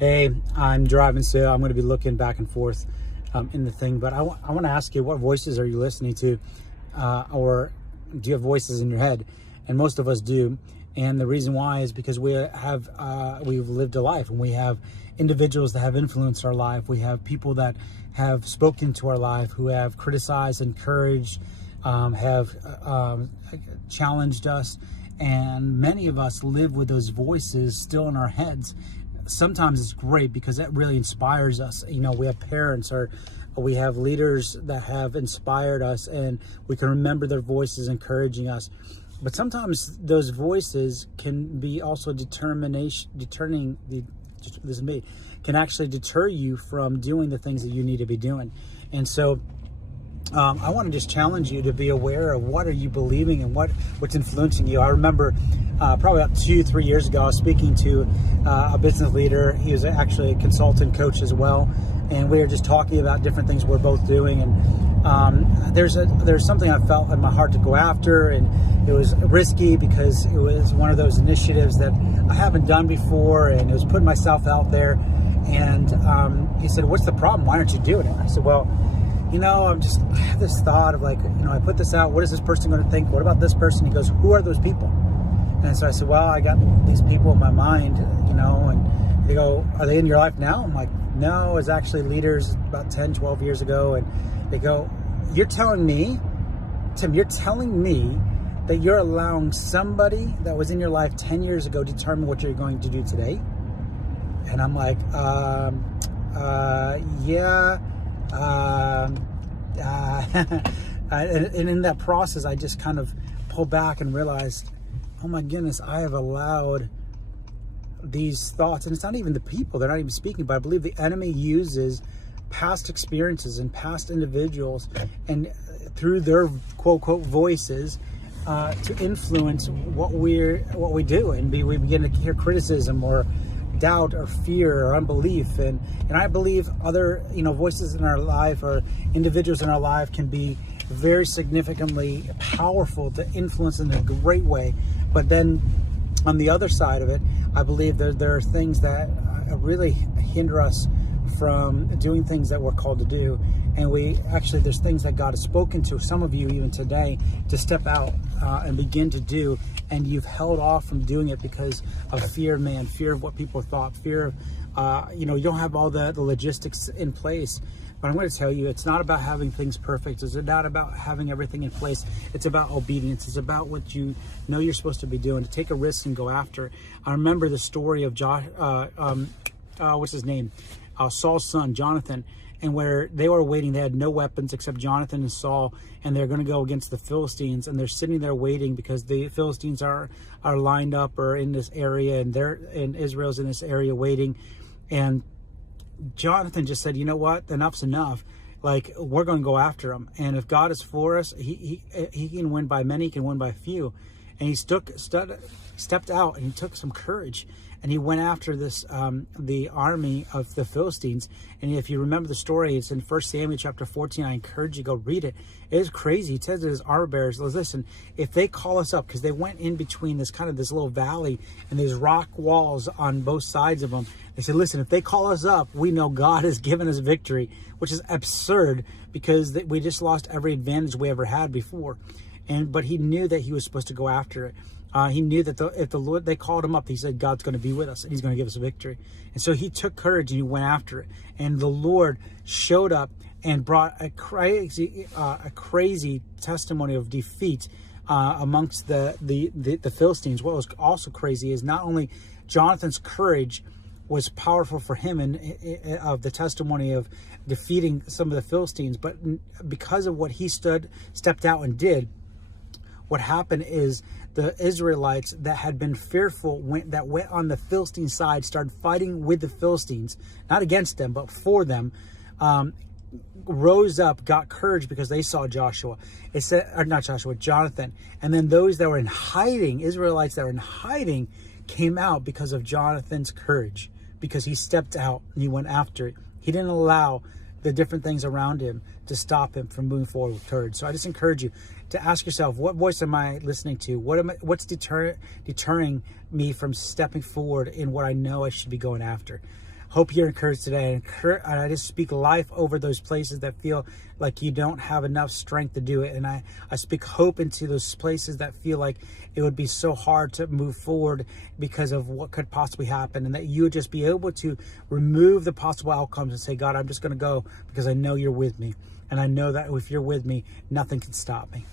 Hey, I'm driving, so I'm going to be looking back and forth in the thing. But I want to ask you, what voices are you listening to? Or do you have voices in your head? And most of us do. And the reason why is because we've lived a life, and we have individuals that have influenced our life. We have people that have spoken to our life, who have criticized, encouraged, have challenged us. And many of us live with those voices still in our heads. Sometimes it's great because that really inspires us. You know, we have parents or we have leaders that have inspired us, and we can remember their voices encouraging us. But sometimes those voices can be also can actually deter you from doing the things that you need to be doing. And so I want to just challenge you to be aware of what are you believing and what's influencing you. I remember probably about 2-3 years ago, I was speaking to a business leader. He was actually a consultant coach as well, and we were just talking about different things we're both doing. And there's something I felt in my heart to go after, and it was risky because it was one of those initiatives that I haven't done before, and it was putting myself out there. And he said, "What's the problem? Why aren't you doing it?" I said, "Well, I have this thought of I put this out. What is this person going to think? What about this person?" He goes, "Who are those people?" And so I said, "Well, I got these people in my mind, and they go, "Are they in your life now?" I'm like, "No, it's actually leaders about 10, 12 years ago." And they go, "You're telling me, Tim, that you're allowing somebody that was in your life 10 years ago determine what you're going to do today?" And I'm like, yeah. And in that process, I just kind of pulled back and realized, oh my goodness, I have allowed these thoughts, and it's not even the people, they're not even speaking, but I believe the enemy uses past experiences and past individuals, and through their quote unquote voices, to influence what we do, and we begin to hear criticism or doubt or fear or unbelief, and I believe other voices in our life or individuals in our life can be very significantly powerful to influence in a great way. But then on the other side of it, I believe there are things that really hinder us from doing things that we're called to do. And there's things that God has spoken to some of you even today to step out and begin to do, and you've held off from doing it because of fear of man, fear of what people thought, fear of you don't have all the logistics in place. But I'm going to tell you, it's not about having things perfect. It's not about having everything in place. It's about obedience. It's about what you know you're supposed to be doing, to take a risk and go after it. I remember the story of Saul's son, Jonathan, and where they were waiting. They had no weapons except Jonathan and Saul, and they're going to go against the Philistines, and they're sitting there waiting because the Philistines are lined up or in this area, and Israel's in this area waiting. And Jonathan just said, "You know what? Enough's enough. We're going to go after him. And if God is for us, he can win by many, he can win by few." And he stepped out, and he took some courage, and he went after the army of the Philistines. And if you remember the story, it's in 1 Samuel chapter 14. I encourage you to go read it. It is crazy. He says to his armor bearers, "Listen, if they call us up," because they went in between this little valley, and there's rock walls on both sides of them. They said, "Listen, if they call us up, we know God has given us victory," which is absurd because we just lost every advantage we ever had before. But he knew that he was supposed to go after it. He knew that if the Lord, they called him up, he said, God's going to be with us and he's going to give us a victory. And so he took courage and he went after it. And the Lord showed up and brought a crazy testimony of defeat amongst the Philistines. What was also crazy is not only Jonathan's courage was powerful for him and of the testimony of defeating some of the Philistines, but because of what he stepped out and did, what happened is the Israelites that had been fearful went on the Philistine side, started fighting with the Philistines, not against them, but for them, rose up, got courage because they saw Joshua. It said, or not Joshua, Jonathan. And then those that were in hiding, Israelites that were in hiding, came out because of Jonathan's courage, because he stepped out and he went after it. He didn't allow the different things around him to stop him from moving forward with courage. So I just encourage you to ask yourself, what voice am I listening to? What's deterring me from stepping forward in what I know I should be going after? hope you're encouraged today. And I just speak life over those places that feel like you don't have enough strength to do it. And I speak hope into those places that feel like it would be so hard to move forward because of what could possibly happen. And that you would just be able to remove the possible outcomes and say, God, I'm just going to go because I know you're with me. And I know that if you're with me, nothing can stop me.